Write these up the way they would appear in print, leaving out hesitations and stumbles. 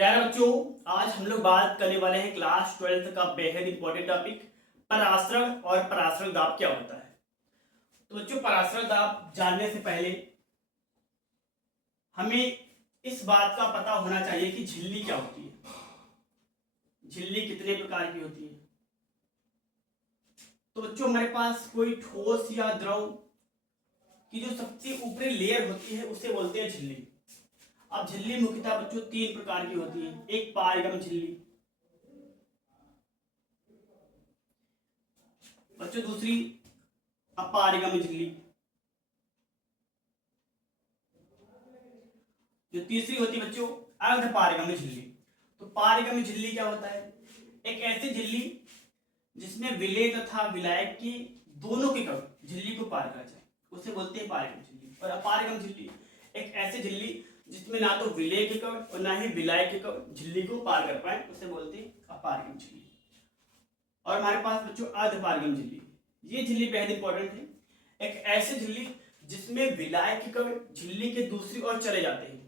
प्यारे बच्चों, आज हम लोग बात करने वाले हैं क्लास 12th का बेहद इंपॉर्टेंट टॉपिक पराश्रय और पराश्रय दाब क्या होता है। तो बच्चों, पराश्रय दाब जानने से पहले हमें इस बात का पता होना चाहिए कि झिल्ली क्या होती है, झिल्ली कितने प्रकार की होती है। तो बच्चों, हमारे पास कोई ठोस या द्रव की जो सबसे ऊपरी लेयर होती है उसे बोलते हैं झिल्ली। अब झिल्ली मुख्यतः बच्चों तीन प्रकार की होती है। एक पारगम झिल्ली बच्चों, दूसरी अपारगम झिल्ली, जो तीसरी होती है बच्चों अर्धपारगम झिल्ली। तो पारगम झिल्ली क्या होता है? एक ऐसी झिल्ली जिसमें विलेय तथा विलायक की दोनों के कण झिल्ली को पार कर जाए, उसे बोलते हैं पारगम झिल्ली। और अपारगम झिल्ली एक ऐसी झिल्ली जिसमें ना तो विलेय के कण और ना ही विलायक के कण झिल्ली को पार कर पाए, उसे बोलते हैं अपारगम झिल्ली। और हमारे पास बच्चों अर्धपारगम झिल्ली, ये झिल्ली बेहद इंपॉर्टेंट है। एक ऐसी झिल्ली जिसमें विलायक के कण झिल्ली के दूसरी ओर चले जाते हैं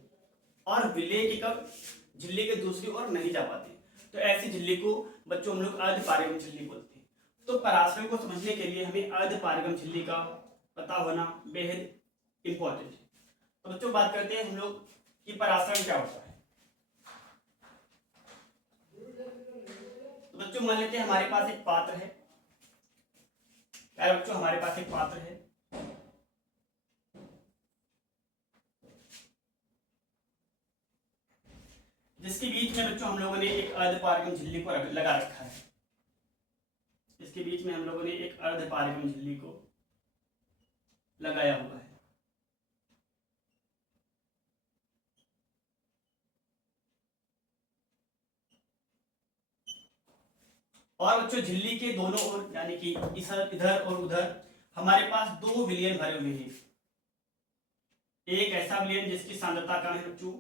और विलेय के कण झिल्ली के दूसरी ओर नहीं जा पाते, तो ऐसी झिल्ली को बच्चों हम लोग अर्धपारगम झिल्ली बोलते हैं। तो पराश्रय को समझने के लिए हमें अर्धपारगम झिल्ली का पता होना बेहद इंपॉर्टेंट है। तो बच्चों, बात करते हैं हम लोग कि पराश्रय क्या होता है। तो बच्चों, मान लेते हैं हमारे पास एक पात्र है। बच्चों, हमारे पास एक पात्र है, जिसके बीच में बच्चों हम लोगों ने एक अर्धपारगम झिल्ली को लगा रखा है। इसके बीच में हम लोगों ने एक अर्धपारगम झिल्ली को लगाया हुआ है। और बच्चों, झिल्ली के दोनों ओर यानी कि इधर और उधर हमारे पास दो विलयन भरे हुए हैं। एक ऐसा विलयन जिसकी सांद्रता कम है बच्चों,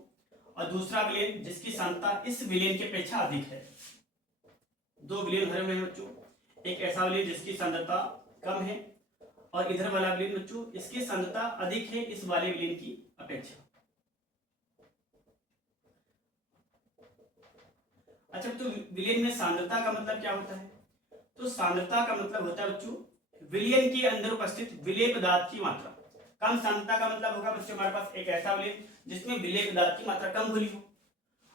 और दूसरा विलयन जिसकी सांद्रता इस विलयन की अपेक्षा अधिक है। दो विलयन भरे हुए हैं बच्चों, एक ऐसा विलयन जिसकी सांद्रता कम है और इधर वाला विलयन बच्चों इसकी सांद्रता अधिक है इस वाले विलयन की अपेक्षा। अच्छा, तो विलयन में सांद्रता का मतलब क्या होता है? तो सांद्रता का मतलब होता है बच्चों विलयन के अंदर उपस्थित विलेय पदार्थ की मात्रा। कम सांद्रता का मतलब होगा बच्चों हमारे पास एक ऐसा विलयन जिसमें विलेय पदार्थ की मात्रा कम घुली हो,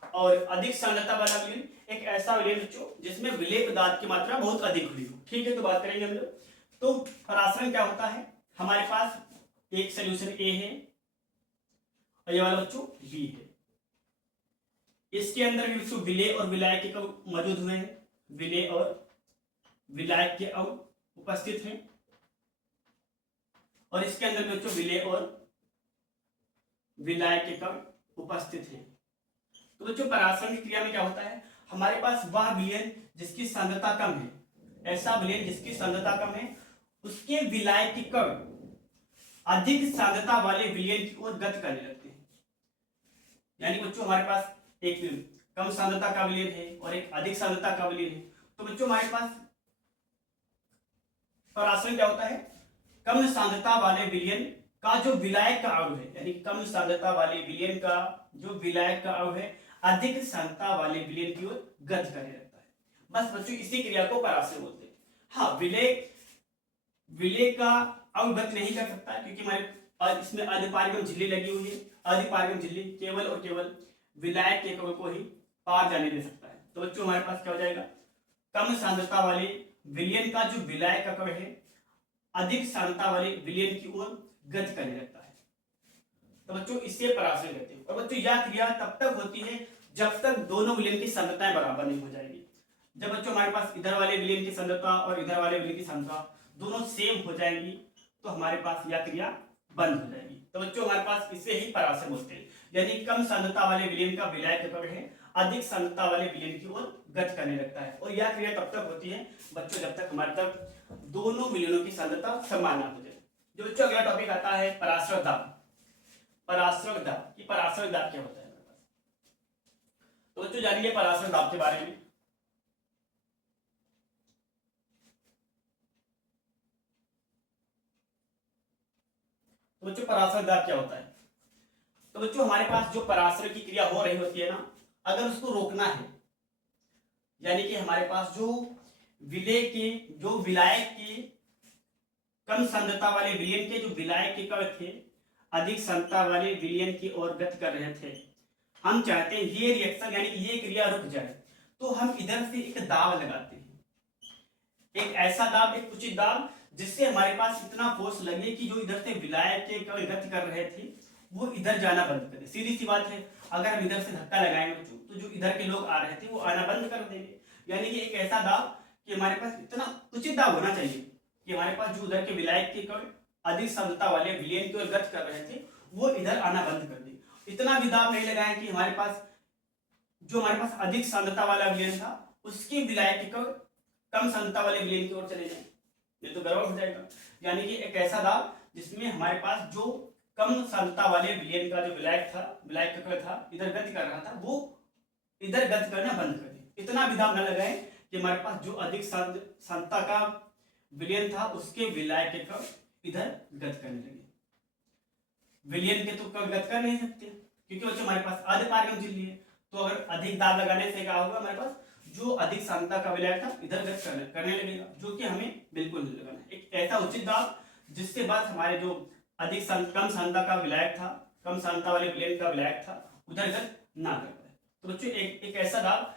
और अधिक सांद्रता वाला विलयन एक ऐसा विलयन बच्चों जिसमें विलेय पदार्थ की मात्रा बहुत अधिक घुली हो। ठीक है, तो बात करेंगे हम लोग। तो पराश्रय क्या होता है? हमारे पास एक सोल्यूशन ए है और ये वाला बच्चों बी है। इसके अंदर भी बच्चों विलेय और विलायक के कण मौजूद हुए हैं, विलेय और विलायक के अणु उपस्थित हैं, और इसके अंदर बच्चों विलेय और विलायक के कण उपस्थित हैं। तो बच्चों, पराश्रय की क्रिया में क्या होता है? हमारे पास वह विलयन जिसकी सांद्रता कम है, ऐसा विलयन जिसकी सांद्रता कम है, उसके विलायक के कण अधिक सांद्रता वाले विलयन की ओर गति करने लगते हैं। यानी बच्चों, हमारे पास एक कम सांद्रता का विलयन है और एक अधिक सांद्रता का विलयन है, तो बच्चों हमारे पास पराश्रय क्या होता है? कम सांद्रता वाले विलयन का जो विलायक का अणु है, यानी कम सांद्रता वाले विलयन का जो विलायक का अणु है अधिक सांद्रता वाले विलयन की ओर गति करने लगता है। बस बच्चों, इसी क्रिया को पराश्रय बोलते हैं। हाँ, विलेय का अणु गति नहीं कर सकता क्योंकि हमारे इसमें अर्धपारगम झिल्ली लगी हुई है। अर्धपारगम झिल्ली केवल और केवल विलायक के कण को ही पार जाने दे सकता है। तो बच्चों, हमारे पास क्या हो जाएगा? कम सांद्रता वाले विलयन का जो विलायक का कण है अधिक सांद्रता वाले विलयन की ओर गति करने लगता है। तो बच्चों, इससे पराश्रय कहते हैं। और बच्चों, यह क्रिया तब तक होती है जब तक दोनों विलयन की सांद्रताएं बराबर नहीं हो जाएगी। जब बच्चों हमारे पास इधर वाले विलयन की सांद्रता और इधर वाले विलयन की सांद्रता दोनों सेम हो जाएंगी, तो हमारे पास यह क्रिया बंद हो जाएगी। तो बच्चों, हमारे पास इसे ही पराश्रय बोलते हैं। यानी कम सांद्रता वाले विलयन का विलायक कण है अधिक सांद्रता वाले विलयन की ओर गति करने लगता है, और यह क्रिया तब तक होती है बच्चों जब तक हमारे तक दोनों विलयनों की सांद्रता समान ना हो जाए। जो बच्चों अगला टॉपिक आता है पराश्रय दाब। पराश्रय दाब, ये पराश्रय दाब क्या होता है? तो बच्चों जानिए पराश्रय दाब के बारे में। तो बच्चों, पराश्रय दाब क्या होता है? तो बच्चों, हमारे पास जो पराश्रय की क्रिया हो रही होती है ना, अगर उसको रोकना है, यानी कि हमारे पास जो विलायक के कम सांद्रता वाले विलयन के जो विलायक के कण थे अधिक सांद्रता वाले विलयन की ओर गति कर रहे थे, हम चाहते हैं ये रिएक्शन यानी कि ये क्रिया रुक जाए, तो हम इधर से एक दाब लगाते हैं, एक ऐसा दाब, एक उचित दाब जिससे हमारे पास इतना फोर्स लगे कि जो इधर से विलायक के कण गति कर रहे थे वो इधर जाना बंद कर दे। सीधी सी बात है, अगर हम इधर से धक्का लगाएंगे तो जो इधर के लोग आ रहे थे वो आना बंद कर देंगे। यानी कि एक ऐसा दाब कि हमारे पास इतना उचित दाब होना चाहिए कि हमारे पास जो उधर के विलायक के कण अधिक सांद्रता वाले विलयन की ओर गति कर रहे थे वो इधर आना बंद कर दे। इतना भी दाब नहीं लगाएं कि हमारे पास अधिक सांद्रता वाला विलयन था उसके विलायक के कण कम सांद्रता वाले विलयन की ओर चले जाए, ये तो गड़बड़ हो जाएगा। यानी कि एक ऐसा दाब जिसमें हमारे पास जो कम सांद्रता वाले विलयन का जो विलायक का कण था इधर गति कर रहा था वो इधर गति करना बंद कर दे। इतना भी दाब न लगाएं कि हमारे पास जो अधिक सांद्रता का विलयन था उसके विलायक के कण इधर गति करने लगे। विलयन के तो कण गति कर नहीं सकते क्योंकि बच्चों हमारे पास अर्ध पारगम्य झिल्ली है, तो अगर अधिक दाब लगाने से क्या होगा, हमारे पास जो अधिक सांद्रता का विलायक था इधर गति करने लगेगा, जो कि हमें बिल्कुल नहीं लगाना। एक ऐसा उचित दाब जिसके बाद हमारे जो कम सांद्रता का विलायक था, कम सांद्रता वाले विलयन का विलायक था उधर गति ना कर पाए। तो बच्चों एक ऐसा दाब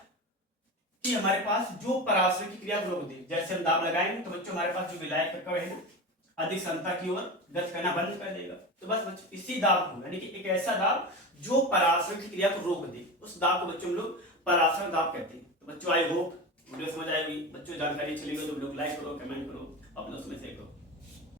कि हमारे पास जो पराश्रय की क्रिया को रोक दे। जैसे हम दाब लगाएंगे तो बच्चों हमारे पास जो विलायक का कण है ना अधिक सांद्रता की ओर गति करना बंद कर देगा। तो बस बच्चों इसी दाब को, यानी कि एक ऐसा दाब जो पराश्रय की क्रिया को रोक दे, उस दाब को बच्चों हम लोग पराश्रय दाब कहते हैं। तो बच्चों आई होप वीडियो समझ आएगी। बच्चों जानकारी चली गई तो लोग लाइक करो, कमेंट करो, अपने उसमें से करो।